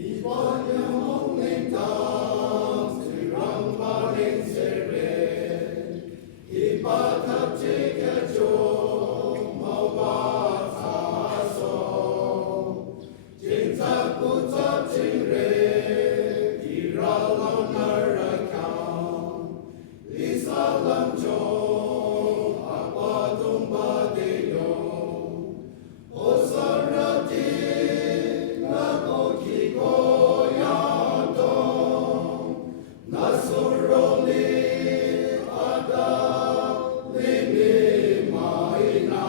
Iban yang menglintang serang paling seret, ibat hati kejong mau bataso, cintaku tak cingret di dalam neraka, di salam jong apa tumba deyo, o sarati nako kikoyan dong, nasuroli ada limi maina,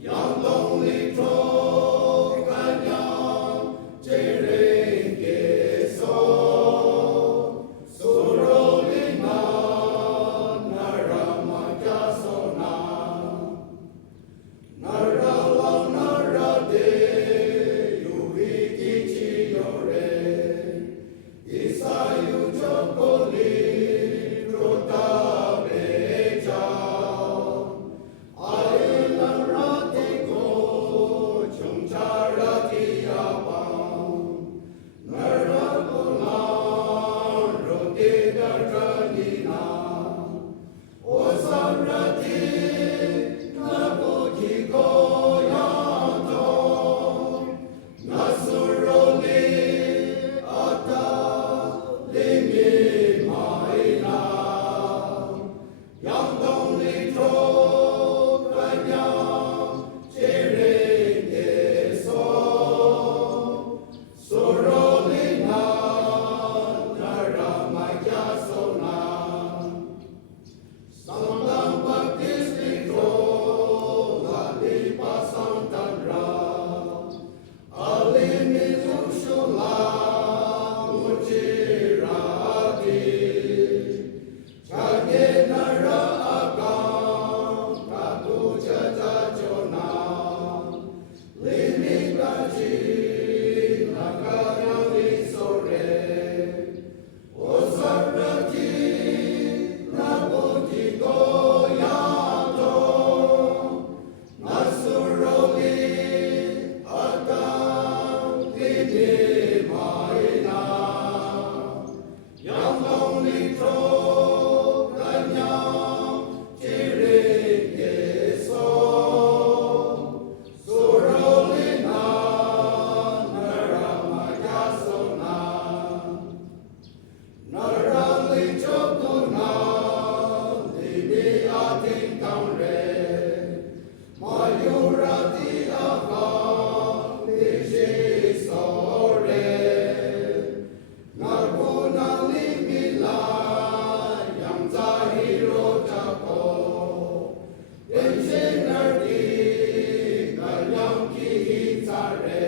yang dong litro kanyang jering keso, suroli na naramaya sona, naralang narade yuhi kichi yore, isayu chokoli rota beja, ailan ratiko chungcharati abang, narakulan roti darjanina, osarati naku kikoyanto, nasuroli ata limi maina, yang dong litro kanyang jering eso, suroli na naramaya sona, Sandang baptis litro lali pasang tanra, alimi usulang mujirati, kage nara agam katu jata jona, limi kaji nakayang isore, osarati naku kikoyanto, nasuroli atang limi maina, yang dong litro kanyang jering keso, suroli na naramaya sona, narali chokuna limi ating kamre, mayurati abang lisi sore, naguna limila yang zahiro jako, engineer di kanyang kihitare,